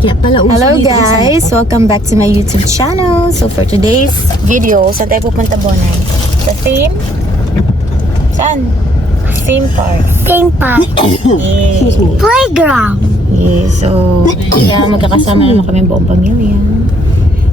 Kaya pala uso Hello dito sa guys! Welcome back to my YouTube channel. So for today's video, saan tayo pupunta, Bonay? Sa theme? Saan? Theme park. Theme park. Yeah. Playground. Yeah, so kaya magkakasama naman kami buong pamilya.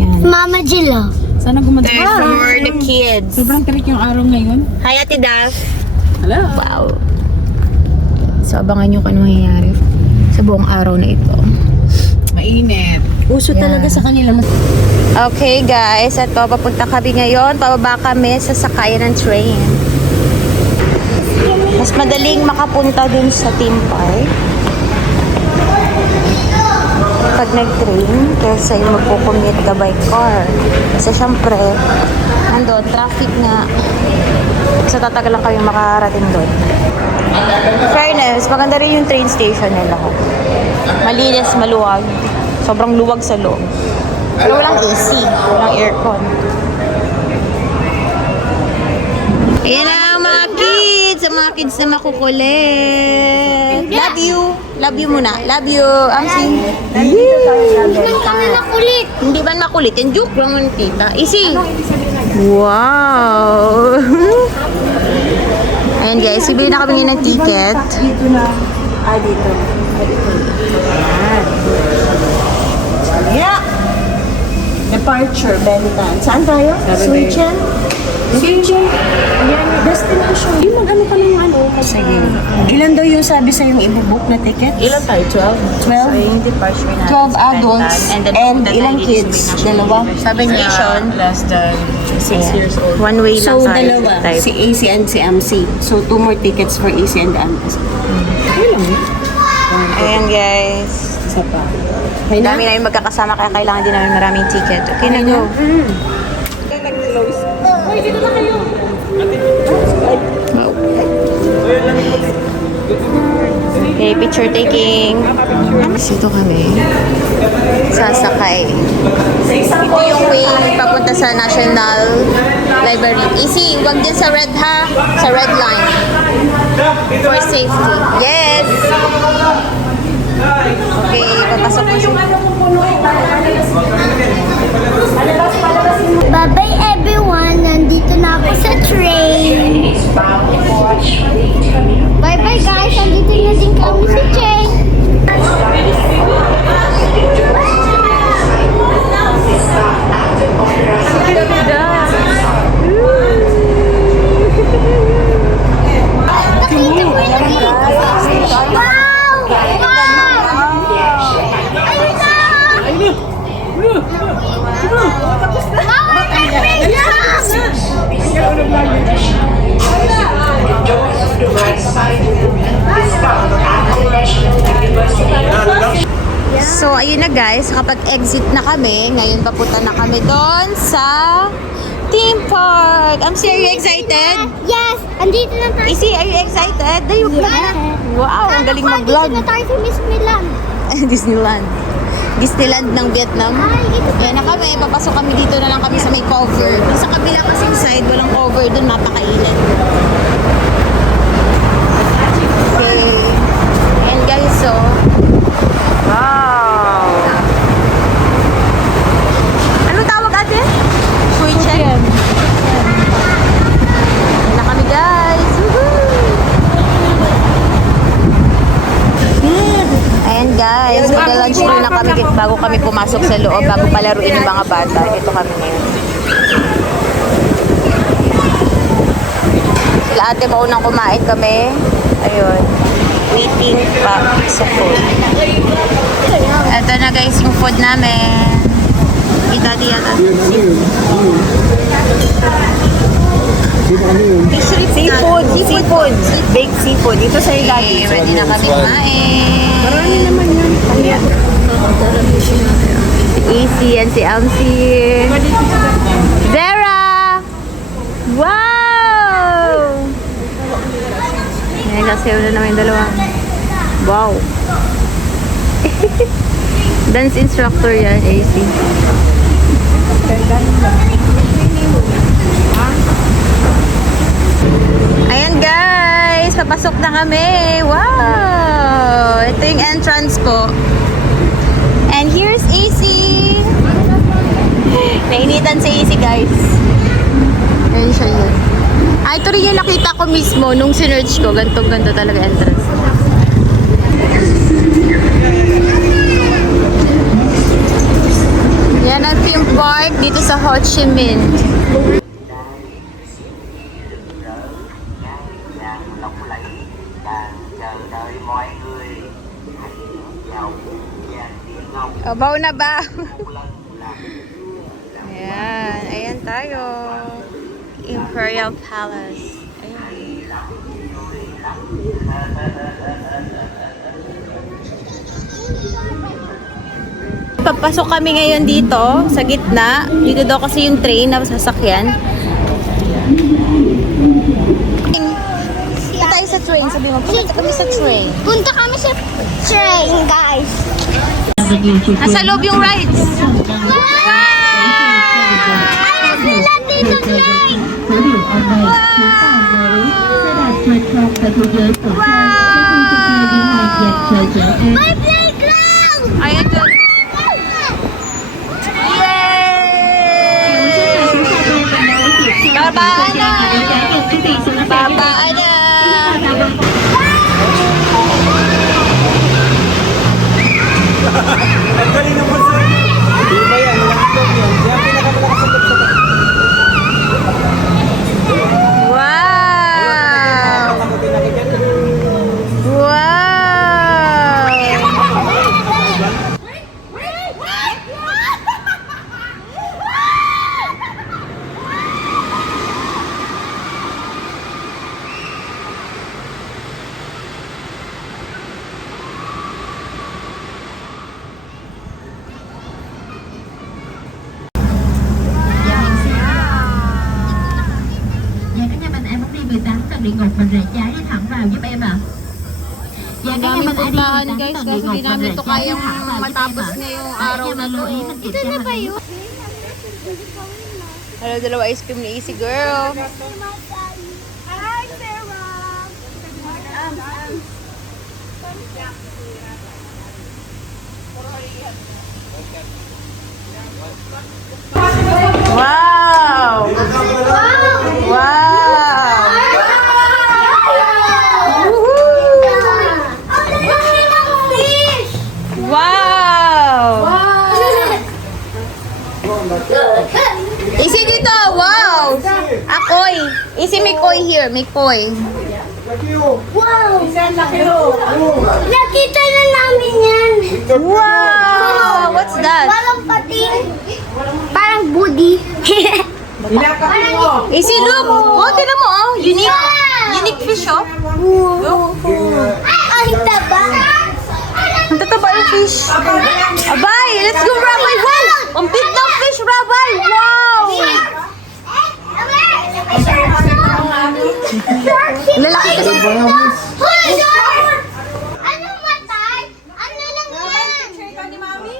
Yan. Mama Jilo. Sana gumanda. For the kids. Sobrang tirik yung araw ngayon. Hi, Ate Daph. Hello. Wow. So abangan nyo kung ano mangyayari sa buong araw na ito. Mainit. Uso talaga sa kanila. Okay guys, ito papunta kami ngayon. Pababa kami sa sakayan ng train. Mas madaling makapunta dun sa theme park pag nag-train kaysa yung magpucommute ka by car. Kasi syempre, nandun, traffic nga. So tatagal lang kayo makarating doon. Fairness, maganda rin yung train station nila. Malinis, maluwag. Sobrang luwag sa loob. Pero walang AC, walang aircon. Ayan na mga kids! Ang mga kids na makukulit. Love you. Love you muna. Love you. Amsing. Hindi kami makulit. Hindi ba makulit? Yan joke lang man tita. Easy. Wow. Ayan guys, bibili na kami ngayon ng ticket. Dito na. Dito. Yeah. Departure, Benton. Saan tayo? Switchen? Switchen? Ayan, destination. Yung mag-ano ka ng ano? Sige. Ilan daw yung sabi sa'yo yung i-book na ticket? Ilan tayo? 12? 12? So, yung departure natin. 12 adults and ilang kids? Dalawa? Sabi niya, Less than 6 years old. one way lang So, tayo. dalawa. Type. Si AC and si MC. So, 2 more tickets for AC and MC. Ayan guys. Isa pa. Okay na? Dami namin magkakasama kaya kailangan din namin maraming ticket. Okay na, go. Okay, picture taking. Dito kami. Sasakay. Ito yung way papunta sa National Library. Easy, wag din sa red ha. Sa red line. For safety. Yes! Okay, papasok na siya. Bye-bye everyone! Nandito na ako sa train! Bye-bye guys! Nandito na din kami sa train! Nakita mo yung wow! Wow! Ayun na! Mama, nag-train lang! So, ayun na guys, kapag exit na kami, ngayon papunta na kami doon sa theme park. I'm are you excited? Yes! Andito na tayo. Isi, are you excited? Dali, vlog na. Wow, ang galing mag-vlog. Andito na tayo sa Miss Milan. Disneyland. Disneyland ng Vietnam. Ay, ito. Yan na kami, papasok kami dito na lang kami sa may cover. Sa kabila kasing side, walang cover doon, mapakainit. Okay. And guys, so, wow. Anong tawag ate? Switchen? Yan na kami guys. Woohoo! Ayan guys, mag-lunch muna kami bago kami pumasok sa loob, bago palaruin yung mga bata. Ito kami ngayon. Sila ate maunang kumain kami. Ayun. Waiting pa sa food. Ito na guys yung food namin. Kita yata. Seafood. Seafood. Baked seafood. Ito sa ilalim. Okay, ready na kami kumain. Marami naman yun. Si AC and si Amsi. Zara! Wow! Nagsasayaw na naman yung dalawa. Wow! Dance instructor yan, AC. Ayan guys, papasok na kami. Wow! Ito yung entrance po. And yung nakita ko mismo nung sinearch ko. Ganto talaga entrance. Yan ang theme park dito sa Ho Chi Minh. Baw na ba? Ayan. Ayan tayo. Imperial Palace. Ayan. Papasok kami ngayon dito sa gitna. Dito daw kasi yung train na sasakyan. Punta tayo sa train. Sabi mo, punta kami sa train. Punta kami sa train, guys. Nasa loob yung rides. Ay, sila dito train. May playground. Ayan doon. Yay! Babaan na! Babaan na! Wow! Địa ngục mình rẽ trái đi thẳng vào giúp em ạ. Dạ các em mình đã đi Puntahan từ guys, địa kasi ngục hindi mình namin rẽ ito trái đi kayang thẳng vào giúp em matapos ạ. ngayong Dạ araw em na mình lưu to. ý mình kiểm tra hành lý. Hello, dalawa ice cream ni Easy Girl. Hi, Sarah. Wow! Wow! Wow! Easy dito! Wow! Akoy! Easy may koi here. May koi. Wow! Nakita na namin yan. Wow! What's that? Parang pating. Parang budi. Easy, look! Oh, tinan mo, oh. Unique. Unique fish, oh. Ay, taba. Ang tataba yung fish. Abay, let's go, Rabay. Wow! Ang big ng fish, Rabay. Wow! Lalaki kasi. Ano matay? Ano lang yan? Picture ka ni Mami?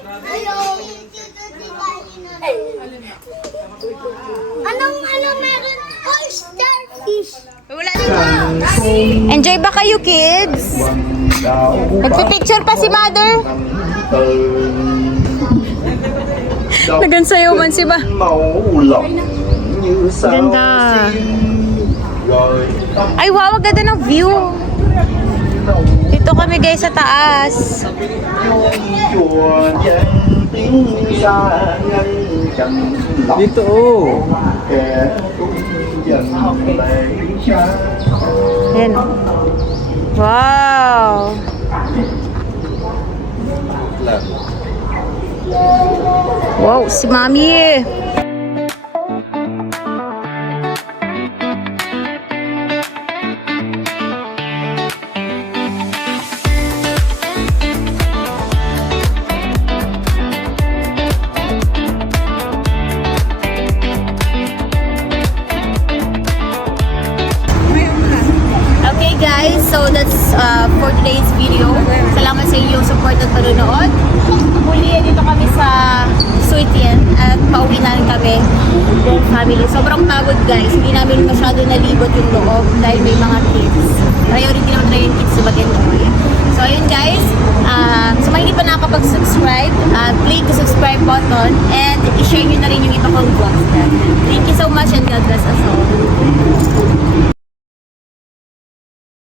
Anong meron? Oh, starfish. Wala Enjoy ba kayo, kids? Nagpipicture pa si mother. Nagansayaw man si ma. Ganda. Ay, wow, ang ganda ng view. Dito kami guys sa taas. Dito oh. Ayan. Wow. Wow, si Mami. Okay guys, so that's for today's video. Salamat sa inyong support at panonood. Muli dito kami sa Suy Tien at pauwi na rin kami buong family. Sobrang pagod guys. Hindi namin masyado nalibot yung loob dahil may mga kids. Priority naman tayo yung kids sa Baguette. So ayun guys, sa mga hindi pa nakakapag-subscribe, click the subscribe button and i-share nyo na rin yung iba kong vlogs. Thank you so much and God bless us all.